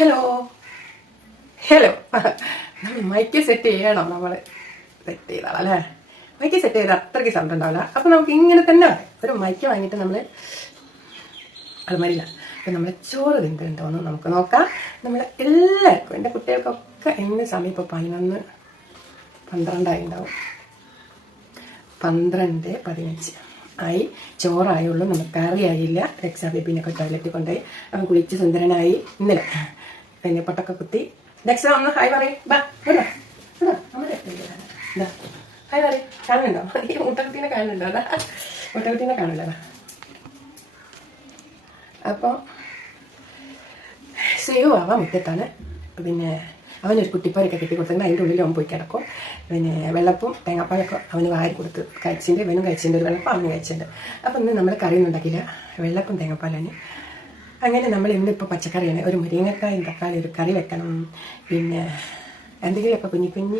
Hello hello നമ്മൾ mic set ചെയ്യണം. നമ്മൾ സെറ്റ് ചെയ്താൽ അല്ലേ, മൈക്ക് സെറ്റ് ചെയ്താൽ അത്രയ്ക്ക് സൗണ്ട് ഉണ്ടാവില്ല. അപ്പം നമുക്ക് ഇങ്ങനെ തന്നെ പറയാം. ഒരു മൈക്ക് വാങ്ങിയിട്ട് നമ്മൾ അലമാരില്ല. അപ്പം നമ്മൾ ചോറ് തിന്നിട്ടുണ്ടോയെന്ന് നമുക്ക് നോക്കാം. നമ്മൾ എല്ലാവർക്കും, എൻ്റെ കുട്ടികൾക്കൊക്കെ ഇന്ന് സമയം ഇപ്പോൾ 11:12 ഉണ്ടാവും. 12:15 ആയി. ചോറായുള്ളൂ, നമുക്ക് കറിയായില്ല. രക്ഷാ ബേബിനൊക്കെ ടോയ്ലറ്റിൽ കൊണ്ടുപോയി അവൻ കുളിച്ച് സുന്ദരനായി. ഇന്നലെ പിന്നെ പൊട്ടൊക്കെ കുത്തി. രക്ഷ ഒന്ന് ഹായ് പറയും. ബാ ഹായ് പറയും. കാണുന്നുണ്ടോ? ഈ മുട്ടക്കുട്ടീനെ കാണുന്നുണ്ടോ? അതാ മുട്ടക്കുട്ടീനെ കാണില്ല. അപ്പോൾ സേവ് ആവാം മുറ്റത്താണ്. പിന്നെ അവനൊരു കുട്ടിപ്പാലൊക്കെ കെട്ടി കൊടുത്തിട്ടുണ്ട്. അതിൻ്റെ ഉള്ളിൽ അവൻ പോയി കിടക്കും. പിന്നെ വെള്ളപ്പും തേങ്ങാപ്പാലൊക്കെ അവന് വാരി കൊടുത്ത് കഴിച്ചിട്ടുണ്ട്. ഇവനും കഴിച്ചിട്ടുണ്ട്. ഒരു വെള്ളപ്പം അവന് കഴിച്ചിട്ടുണ്ട്. അപ്പം ഇന്ന് നമ്മൾ കറിയൊന്നും ഉണ്ടാക്കില്ല, വെള്ളപ്പും തേങ്ങാപ്പാലാണ്. അങ്ങനെ നമ്മൾ ഇന്നിപ്പോൾ പച്ചക്കറിയാണ്. ഒരു മുരിങ്ങക്കായും തക്കാളി ഒരു കറി വെക്കണം. പിന്നെ എന്തെങ്കിലുമൊക്കെ കുഞ്ഞു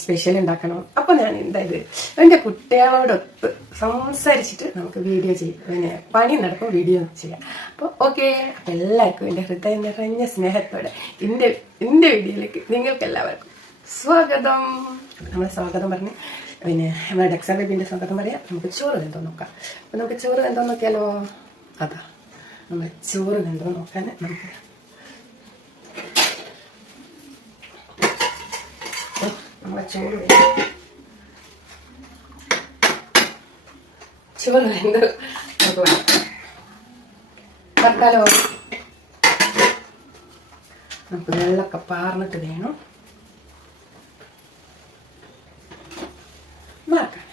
സ്പെഷ്യൽ ഉണ്ടാക്കണം. അപ്പോൾ ഞാൻ എന്തായത് എൻ്റെ കുട്ടികളോടൊത്ത് സംസാരിച്ചിട്ട് നമുക്ക് വീഡിയോ ചെയ്യും. പിന്നെ പണി നടക്കും, വീഡിയോ ചെയ്യാം. അപ്പോൾ ഓക്കെ. അപ്പോൾ എല്ലാവർക്കും എൻ്റെ ഹൃദയം നിറഞ്ഞ സ്നേഹത്തോടെ എൻ്റെ വീഡിയോയിലേക്ക് നിങ്ങൾക്ക് എല്ലാവർക്കും സ്വാഗതം. നമ്മളെ സ്വാഗതം പറഞ്ഞ് പിന്നെ നമ്മുടെ രക്ഷാ ബേബിൻ്റെ സ്വാഗതം പറയാം. നമുക്ക് ചോറ് എന്തോ നോക്കാം. അപ്പോൾ നമുക്ക് ചോറ് എന്തോ നോക്കിയാലോ? അതാ നമ്മൾ ചോറ് എന്തോ നോക്കാൻ നമുക്ക് നമ്മളെ ചോറ് എന്തോ നമുക്ക് വേണം വറുത്താലോ? നമുക്ക് വെള്ളമൊക്കെ പാർന്നിട്ട് വേണം വറക്കാൻ.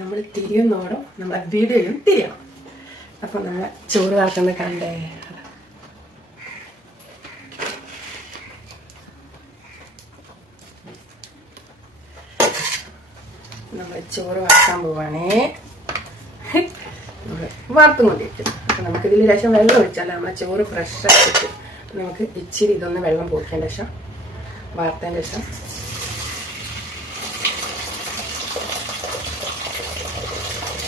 നമ്മൾ തിരിയുന്നോടും നമ്മളെ വീഡിയോയിലും തിരിയണം. അപ്പം നമ്മൾ ചോറ് വറക്കുന്നത് കണ്ടേ. നമ്മൾ ചോറ് വറക്കാൻ പോവാണേ. നമ്മൾ വറുത്തും കൊണ്ടിട്ട് അപ്പം നമുക്ക് ഇതിൽ ശേഷം വെള്ളം ഒഴിച്ചാൽ നമ്മളെ ചോറ് ഫ്രഷ് ആയിട്ട് നമുക്ക് ഇച്ചിരി ഇതൊന്ന് വെള്ളം പോക്കേണ്ട ശേഷം വറുത്തതിൻ്റെ ശേഷം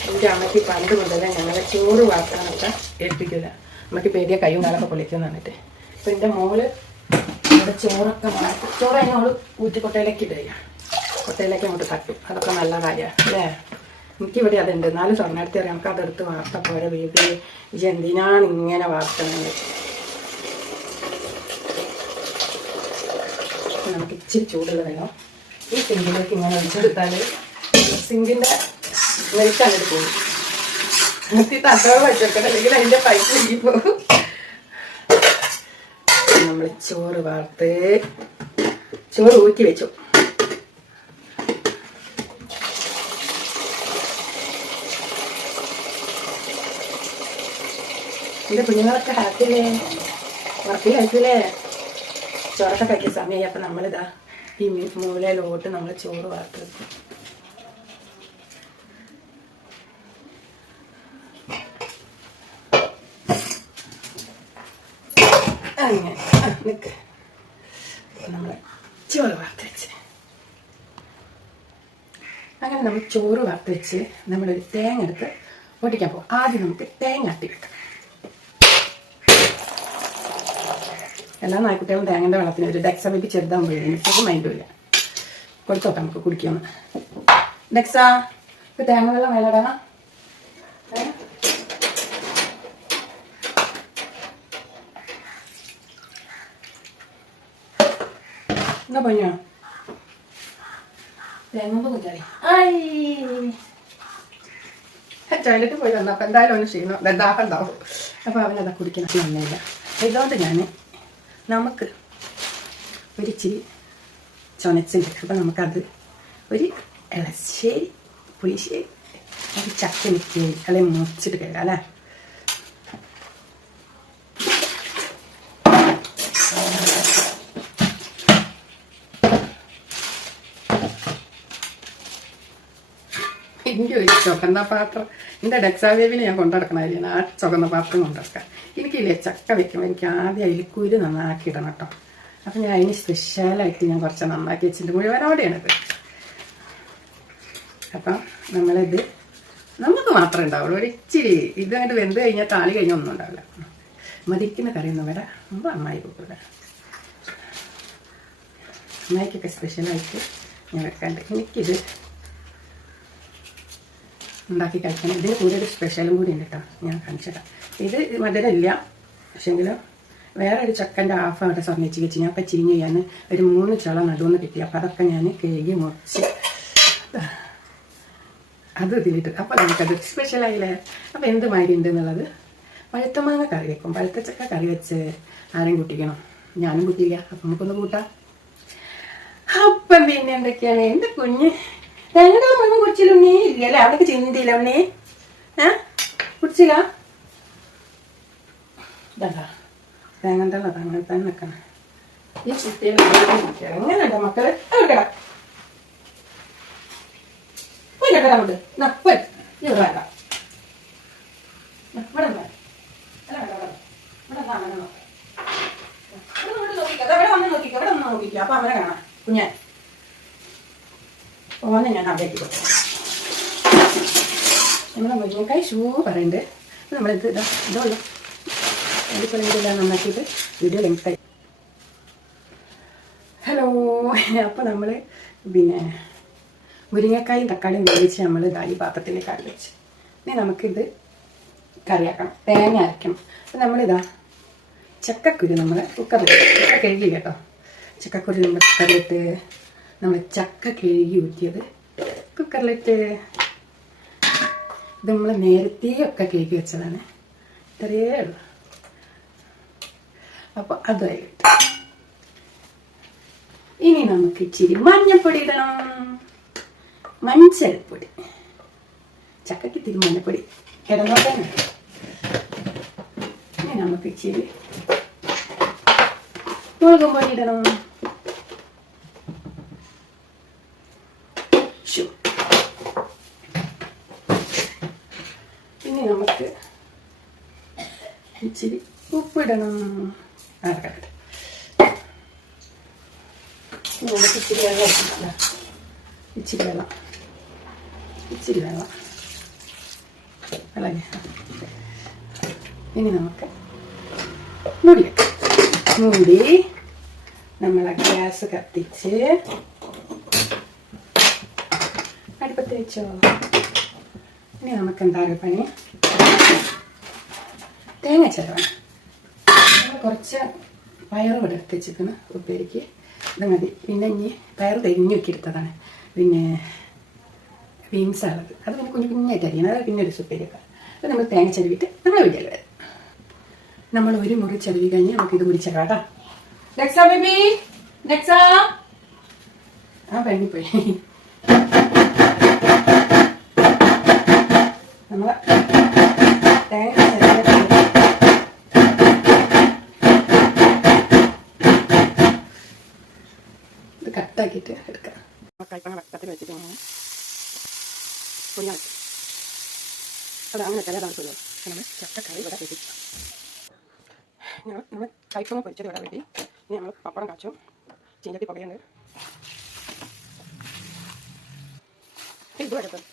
എൻ്റെ അമ്മയ്ക്ക് പണ്ട് മുതലേ ഞങ്ങളെ ചോറ് വാർക്കാനൊക്കെ ഏൽപ്പിക്കില്ല. അമ്മയ്ക്ക് പേടിയ കയ്യും കാലൊക്കെ പൊളിക്കും എന്നിട്ട്. അപ്പം എൻ്റെ മോള് ഇവിടെ ചോറൊക്കെ മാറ്റി ചോറ് അതിനോട് ഊറ്റിക്കൊട്ടയിലേക്ക് ഇടുക. കൊട്ടയിലേക്ക് അങ്ങോട്ട് തട്ടും. അതൊക്കെ നല്ല കാര്യമാണ് അല്ലേ? എനിക്കിവിടെ അതുണ്ട്. 4 സ്വർണ്ണടുത്ത് അറിയാം. നമുക്ക് അതെടുത്ത് വാർത്ത പോലെ വീട്ടിൽ എന്തിനാണ് ഇങ്ങനെ വാർത്തണമെന്ന് വെച്ചാൽ നമുക്ക് ഇച്ചിരി ചൂടുള്ള വെള്ളം ഈ സിങ്കിലേക്ക് ഇങ്ങനെ ഒഴിച്ചെടുത്താൽ സിങ്കിൻ്റെ വെളിച്ചാണിട്ട് പോകും. എന്നിട്ട് തട്ടോളം വെച്ചെടുക്കണം, അല്ലെങ്കിൽ അതിൻ്റെ പൈസ ഒഴുകി പോകും. നമ്മൾ ചോറ് വാർത്ത് ചോറ് ഊറ്റി വെച്ചു. എൻ്റെ കുഞ്ഞുങ്ങളൊക്കെ ഹാപ്പിയില്ലേ? വർക്കിലായിട്ടില്ലേ? ചോറൊക്കെ കഴിക്കുന്ന സമയമായി. അപ്പം നമ്മളിതാ ഈ മൂലയിലോട്ട് നമ്മൾ ചോറ് വാർത്ത് വെക്കും. അങ്ങനെ നിൽക്ക്. നമ്മൾ ചോറ് വാർത്ത് വെച്ച് അങ്ങനെ നമ്മൾ ചോറ് വാർത്ത് വെച്ച് നമ്മളൊരു തേങ്ങ എടുത്ത് പൊട്ടിക്കാൻ പോകും. ആദ്യം നമുക്ക് തേങ്ങ അട്ടി വെക്കാം. എല്ലാ നായ്ക്കുട്ടികളും തേങ്ങൻ്റെ വെള്ളത്തിന് ഒരു ഡെക്സ ബേബി ചെറുതാകുമ്പോഴേ എനിക്കൊരു മൈൻഡും ഇല്ല. കൊടുത്തോട്ടെ നമുക്ക് കുടിക്കാമെന്ന്. ഡെക്സ ഇപ്പോൾ തേങ്ങ വെള്ളം വേലടാ. എന്താ പഞ്ഞോ? തേങ്ങ കുഞ്ഞാടി ടോയ്ലറ്റിൽ പോയി വന്നു. അപ്പം എന്തായാലും ഒന്ന് ക്ഷീണം ദാഹം ഉണ്ടാവും. അപ്പോൾ അവനതാ കുടിക്കണം നന്നില്ല. ഇതുകൊണ്ട് ഞാൻ നമുക്ക് ഒരിച്ചിരി ചുനച്ചുണ്ട്. അപ്പം നമുക്കത് ഒരു ഇളശ്ശേരി പുളിശ്ശേരി ഒരു ചക്ക നിൽക്കുകയും അല്ലെങ്കിൽ മുറിച്ചിട്ട് കഴിയാം അല്ലേ? എനിക്ക് ഒരു ചുവന്ന പാത്രം എൻ്റെ ഡെക്സാ ബേബിനെ ഞാൻ കൊണ്ടുനടക്കണമായിരുന്നു. ആ ചുവന്ന പാത്രം കൊണ്ടുനടക്കാം. എനിക്കില്ലേ ചക്ക വെക്കുമ്പോൾ എനിക്ക് ആദ്യം അതിൽ കുരു നന്നാക്കി ഇടണം കേട്ടോ. അപ്പം ഞാൻ അതിന് സ്പെഷ്യലായിട്ട് ഞാൻ കുറച്ച് നന്നാക്കി വെച്ചിട്ടുണ്ട്. മുഴുവനോടെയാണിത്. അപ്പം നമ്മളിത് നമുക്ക് മാത്രമേ ഉണ്ടാവുള്ളൂ. ഒരു ഇച്ചിരി ഇത് അങ്ങോട്ട് വെന്ത് കഴിഞ്ഞാൽ താളി കഴിഞ്ഞാൽ ഒന്നും ഉണ്ടാവില്ല. മതിക്കുന്ന കറിയൊന്നും ഇവിടെ നമ്മൾ അമ്മായി കൂട്ടില്ല. അമ്മായിക്കൊക്കെ സ്പെഷ്യലായിട്ട് ഞാൻ വെക്കാണ്ട്. എനിക്കിത് ഉണ്ടാക്കി കഴിക്കണം. ഇതിന് കൂടെ ഒരു സ്പെഷ്യലും കൂടി ഉണ്ട് കേട്ടോ, ഞാൻ കാണിച്ചിടാം. ഇത് മധുരമില്ല, പക്ഷെങ്കിലും വേറെ ഒരു ചക്കൻ്റെ ഹാഫ് അവിടെ സ്വർണ്ണിച്ച് വെച്ച് ഞാൻ ഇപ്പം ചിരിഞ്ഞ് ചെയ്യാൻ ഒരു 3 ചുള നടുവെന്ന് കിട്ടി. അപ്പോൾ അതൊക്കെ ഞാൻ കഴുകി മുറിച്ച് അത് ഇതിലിട്ട്. അപ്പോൾ നമുക്കത് സ്പെഷ്യലായില്ലേ. അപ്പോൾ എന്ത് മാതിരി ഉണ്ട് എന്നുള്ളത് പഴുത്ത മാങ്ങ കറി വെക്കും. പഴുത്ത ചക്ക കറി വെച്ച് ആരെയും കുട്ടിക്കണം, ഞാനും കുട്ടിയില്ല. അപ്പം നമുക്കൊന്ന് കൂട്ടാം. അപ്പം പിന്നെ എന്തൊക്കെയാണ് എൻ്റെ കുഞ്ഞ് ഞങ്ങളുടെ മണ്ണ് കുടിച്ചില്ല ഉണ്ണി? ഇല്ലല്ലേ, അവിടേക്ക് ചിന്തിയില്ല ഉണ്ണി. കുടിച്ചില്ല? ഇതാ തേങ്ങണ്ടല്ലോ, അങ്ങനെ തന്നെ നിൽക്കണം. ഈ കുട്ടികൾ എങ്ങനെയുണ്ടോ മക്കള്? അവിടെ പോയി കേട്ടോ, അങ്ങോട്ട് പോയി. ഇത് വേണ്ട, ഇവിടെ നോക്കിക്കോ, ഇവിടെ ഒന്ന് നോക്കിക്കോ. അപ്പൊ അവനെ കാണാം കുഞ്ഞാൻ. ഓനെ ഞാൻ അവിടേക്ക് കൊടുത്തു. നമ്മളെ മുരിങ്ങക്കായ് സൂപ്പറുണ്ട്. നമ്മളിത് ഇതുള്ളൂ അടിപ്പണിയില്ല, നന്നാക്കിയിട്ട് വീഡിയോ ലെങ്തായി. ഹലോ, അപ്പോൾ നമ്മൾ പിന്നെ മുരിങ്ങക്കായും തക്കാളിയും വേവിച്ച് നമ്മൾ ഈ പാത്രത്തിലേക്ക് കറി വെച്ച്. ഇനി നമുക്കിത് കറിയാക്കണം, തേങ്ങ അരയ്ക്കണം. അപ്പം നമ്മളിതാ ചക്കക്കുരു നമ്മൾ കുക്കറിൽ കഴുകി കേട്ടോ. ചക്കക്കുരു നമ്മൾ കുക്കറിലിട്ട് നമ്മൾ ചക്ക കഴുകി ഊറ്റിയത് കുക്കറിലിട്ട്. ഇത് നമ്മൾ നേരത്തെ ഒക്കെ കഴുകി വെച്ചതാണ്, ഇത്രയേ ഉള്ളൂ. അപ്പോൾ അതായിട്ട് ഇനി നമുക്ക് ഇച്ചിരി മഞ്ഞപ്പൊടി ഇടണം. മഞ്ഞൾപ്പൊടി, ചക്കയ്ക്ക് ഇത്തിരി മഞ്ഞപ്പൊടി ഇടന്നോട്ടെ. ഇനി നമുക്ക് ഇച്ചിരി മുളകും പൊടി ഇടണം. ഇനി നമുക്ക് ഇച്ചിരി ഉപ്പിടണം. ആർക്കട്ടെ, നമുക്ക് ഇച്ചിരി വെള്ളം ഇട്ടിട്ടില്ല. ഇച്ചിരി വെള്ളം അല്ലേ. ഇനി നമുക്ക് മൂടി നമ്മളെ ഗ്യാസ് കത്തിച്ച് അടുപ്പത്ത് വെച്ചോ. ഇനി നമുക്ക് എന്താ പണി, തേങ്ങ ചിരവണം. കുറച്ച് പയറും ഇവിടെ എടുത്ത് വെച്ചിരിക്കുന്നു ഉപ്പേരിക്ക്. ഇത് മതി. പിന്നെ ഇനി പയർ തെരിഞ്ഞ് വെക്കിയെടുത്തതാണ്. പിന്നെ ബീൻസ് ആണത്, അത് പിന്നെ കുഞ്ഞായിട്ട് അരിയണം. അത് പിന്നെ ഒരു ഉപ്പേരിയൊക്കെ. അത് നമ്മൾ തേങ്ങ ചെരുവിട്ട് നമ്മൾ വീട്ടിൽ വരും. നമ്മൾ ഒരു മുറി ചെരുവി കഴിഞ്ഞ് നമുക്കിത് കുടിച്ചേക്കാം കേട്ടോ. നെക്സാ ബേബി, നെക്സാ. ആ പെണ്ണിപ്പോയി. നമ്മൾ തേങ്ങ ഇത് കട്ടാക്കിയിട്ട് എടുക്കാം. കൈപ്പങ്ങ വട്ടത്തിൽ വെച്ചിട്ട് പൊടിയാൻ വെക്കും. അത് അങ്ങനെ ചിലതാണല്ലോ. നമ്മൾ ചക്കക്കറി ഇവിടെ വെച്ചിട്ട് നമ്മൾ കൈപ്പങ്ങ പൊരിച്ചത് ഇവിടെ വേണ്ടി. ഇനി നമ്മൾ പപ്പടം കാച്ചും. ചീഞ്ചട്ടി പുകയുണ്ട്. ഇത് എടുക്കും.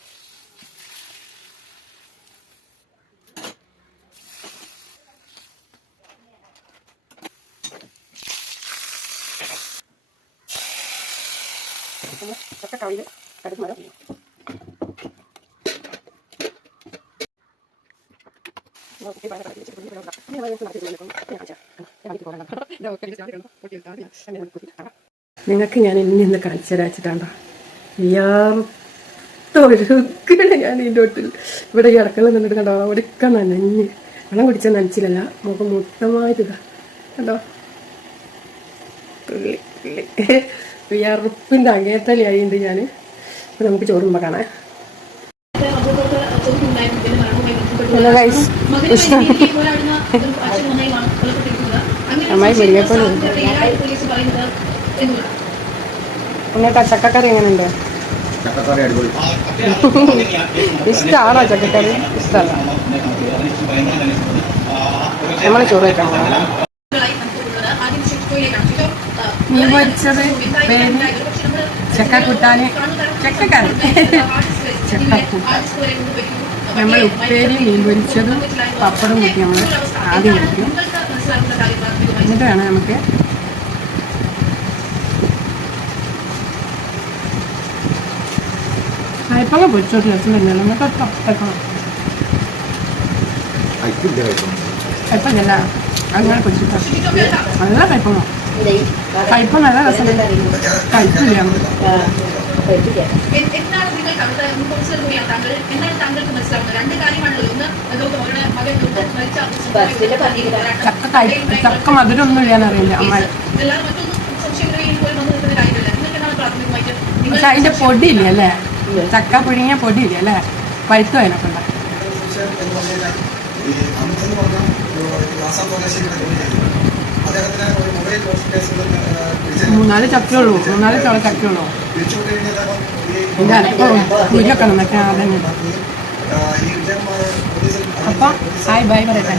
ചക്കക്കറിയിൽ കടുക് മരം നിങ്ങൾക്ക് ഞാൻ ഇന്ന് കാണിച്ചരാച്ചിട്ടാണ്ടോ. യാതൊരുക്കടെ ഞാൻ ഇതിൻ്റെ ഒട്ടിൽ ഇവിടെ ഈ ഇടക്കള നിന്നിട്ട് കണ്ടോ. അവിടെയൊക്കെ നനഞ്ഞ് വെള്ളം കുടിച്ചാൽ നനച്ചില്ലല്ല, മുഖം മൊത്തമായിട്ടിതാ കണ്ടോ. വിയർപ്പിൻ്റെ അങ്ങേത്തലയായിട്ടുണ്ട് ഞാൻ. അപ്പോൾ നമുക്ക് ചോറുമ്പോ കാണാം. അമ്മായി മുരിങ്ങക്കോല് എന്നിട്ടാ ചക്കക്കറി എങ്ങനെയുണ്ട്? ഇഷ്ടമാണോ ചക്കക്കറി? ഇഷ്ടമല്ല. നമ്മൾ ചോറ് കഴിക്കാൻ പോകണം. മീൻ പൊരിച്ചത്, പേര്, ചക്ക കൂട്ടാന്, ചക്കക്കറി. ഉച്ചക്കൂട്ടാണ്. നമ്മൾ ഉപ്പേരി മീൻ പൊരിച്ചതും പപ്പടം കൂട്ടി നമ്മൾ ആദ്യം കഴിക്കും. എന്നിട്ട് വേണം നമുക്ക് കയ്പങ്ങ പൊരിച്ചോട്ട് രസം തന്നെയല്ലോ. നമുക്ക് കയ്പണം കയ്പല്ല അങ്ങനെ പൊരിച്ചിട്ടാ നല്ല കയ്പങ്ങ. കയ്പ നല്ല രസം. കയ്പില്ല ചക്ക മധുരമൊന്നും ഇല്ലാന്നറിയില്ല അമ്മ. പക്ഷെ അതിന്റെ പൊടിയില്ലേ അല്ലേ, ചക്ക പുഴുങ്ങിയ പൊടിയില്ലേ അല്ലേ, പഴുത്തു അതിനൊക്കെ ഉണ്ടാകും. 3-4 ചക്കയുള്ളൂ, 3-4 ചക്കയുള്ളൂ. എൻ്റെ അല്പം കുരിയൊക്കെ എന്നൊക്കെ അതന്നെ. അപ്പൊ ഹായ് ബൈ പറയട്ടെ.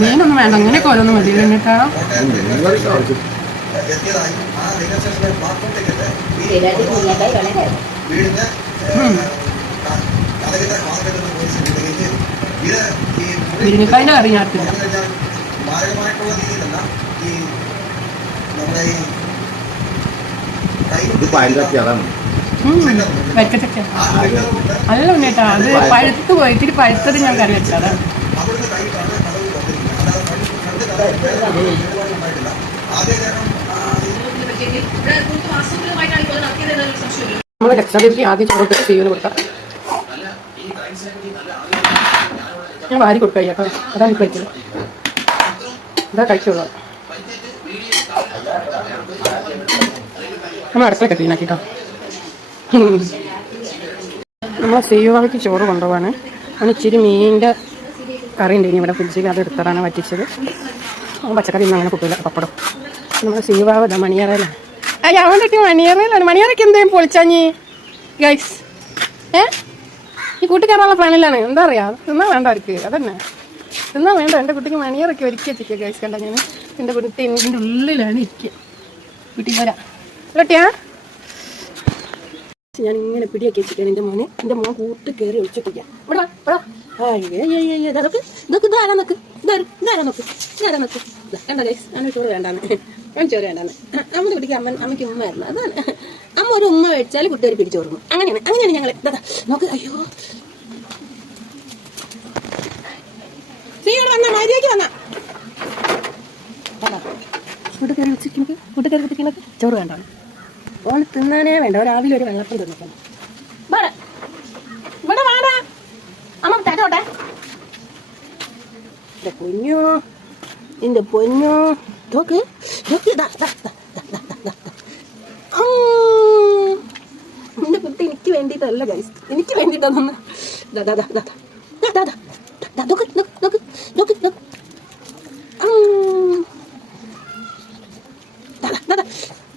മീനൊന്നും വേണ്ട, അങ്ങനെയൊക്കെ ഓരോന്നും മതി കേട്ടോ. മുരിങ്ങക്കായൻ്റെ കറി ഞാത്തില്ല. വരക്കച്ചക്ക നല്ല ഉണ്ണേട്ടാ. അത് പഴുത്ത് പോയി, ഇത്തിരി പഴുത്തത് ഞാൻ കറി വെച്ചത്. നമ്മൾ രക്ഷാദേവിക്ക് ആദ്യം ചോറൊക്കെ ചെയ്യുമെന്ന് കൊടുക്കാം. ഞാൻ വാരി കൊടുക്കാം കേട്ടോ. അതാണ് എനിക്ക് കഴിച്ചത്. ഇതാ കഴിച്ചോളൂ. നമ്മൾ അടുക്കളൊക്കെ ക്ലീനാക്കിട്ടോ. നമ്മളെ സേവാക്ക് ചോറ് കൊണ്ടുപോവാണ്. അവന് ഇച്ചിരി മീനിൻ്റെ കറി ഉണ്ട് ഇനി ഇവിടെ ഫ്രിഡ്ജിൽ, അത് എടുത്തതാണ് വറ്റിച്ചത്. പച്ചക്കറി ഒന്നും അങ്ങനെ കൂട്ടില്ല, പപ്പടം. നമ്മളെ സീവാവ് ഇതാ മണിയറയിലാണ്. അവൻ്റെ മണിയറയിലാണ്. മണിയറയ്ക്ക് എന്തേലും പൊളിച്ചാഞ്ഞി ഗൈസ്. ഈ കൂട്ടി കയറാനുള്ള പ്ലാനിലാണ്. എന്താ പറയുക, തിന്നാൻ വേണ്ട അവർക്ക്, അതന്നെ തിന്നാൻ വേണ്ട. എൻ്റെ കുട്ടിക്ക് മണിയറൊക്കെ ഒരുക്കി വെച്ചിരിക്കുക ഗൈസ്. കണ്ട ഞാൻ എൻ്റെ കുട്ടി ഇതിൻ്റെ ഉള്ളിലാണ് ഇരിക്കുക. കുട്ടി വരാം കേട്ടിയാ. ഞാൻ ഇങ്ങനെ പിടിയാക്കി വെച്ചിട്ടാണ് എൻ്റെ മോനെ. എൻ്റെ മോൻ കൂട്ട് കയറി ഒളിച്ചിട്ടിരിക്കാം. ഇവിടെ ഇവിടെ ഇതൊക്കെ ഇതൊക്കെ ഇതാരാ നോക്ക്, ഇതാരാ നോക്ക്, ഇതാരാ നോക്ക്. കണ്ട ഗൈസ്, ഞാൻ ചോറ് വേണ്ടാന്ന്, ഞാൻ ചോറ് വേണ്ടാന്ന്. അമ്മയുടെ കുട്ടിക്ക് അമ്മയ്ക്ക് ഉമ്മയായിരുന്നു. അതാണ് അമ്മ ഒരു ഉമ്മ കഴിച്ചാൽ കുട്ടി ഒരു പിടിച്ചോറുന്നു. അങ്ങനെയാണ് ഞങ്ങൾ. ഇതാ നോക്ക്. അയ്യോ ശ്രീയോട് വന്നാ മര്യാദയ്ക്ക് വന്നാ കൂട്ടുകറി വെച്ചിരിക്കുന്നത്. കൂട്ടുകറി വെച്ചിരിക്കുന്നത് ചോറ് വേണ്ടാണ്. ഓള് തിന്നാനേ വേണ്ട. രാവിലെ ഒരു വെള്ളപ്പം തിന്നിട്ടുണ്ട്. ഇവിടെ വാടാ അമ്മ തട്ടോട്ടെ. പൊന്നോ എന്റെ പൊന്നോ, നോക്ക് നോക്ക്. എന്റെ കുട്ടി എനിക്ക് വേണ്ടിയിട്ടല്ല ഗൈസ്, എനിക്ക് വേണ്ടിയിട്ടൊന്ന്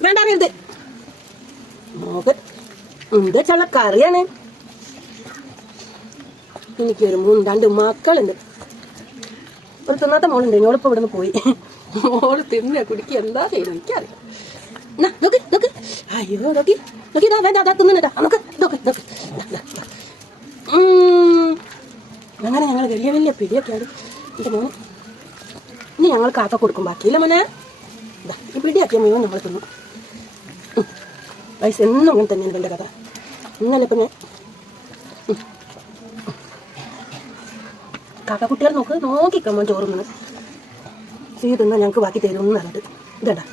വേണ്ട അറിയരുത്. നോക്ക് എന്താ ചള്ള കറിയാണ്. എനിക്കൊരു 2 മക്കളുണ്ട്. ഒരു തിന്നാത്ത മോളുണ്ട്. എന്നോടിപ്പോൾ ഇവിടെ നിന്ന് പോയി. മോള് തിന്ന കുടിക്കുക എന്താ ചെയ്യുന്നത് എനിക്കറിയാം. നോക്ക് നോക്ക്. അയ്യോ നോക്കി നോക്കി. വേണ്ട തിന്നട്ടാ നമുക്ക്. നോക്ക് നോക്ക്. അങ്ങനെ ഞങ്ങൾ വലിയ വലിയ പിടിയൊക്കെയാണ് എൻ്റെ മോന്. ഇനി ഞങ്ങൾ കാക്ക കൊടുക്കും ബാക്കിയില്ല മോനെ. ഈ പിടിയാക്കിയ മുഴുവൻ നമ്മൾ തിന്നു. വയസ്സ് എന്നും അങ്ങനെ തന്നെയാണ് എൻ്റെ കഥ. ഇന്നലെ ഇപ്പം ഞാൻ കാക്ക കുട്ടികൾ നോക്കിക്കമ്മ ചോറ് തിന്ന്. ചെയ്ത് തിന്നാൽ ഞങ്ങൾക്ക് ബാക്കി തരുമെന്ന് പറഞ്ഞിട്ട് ഇതേടാ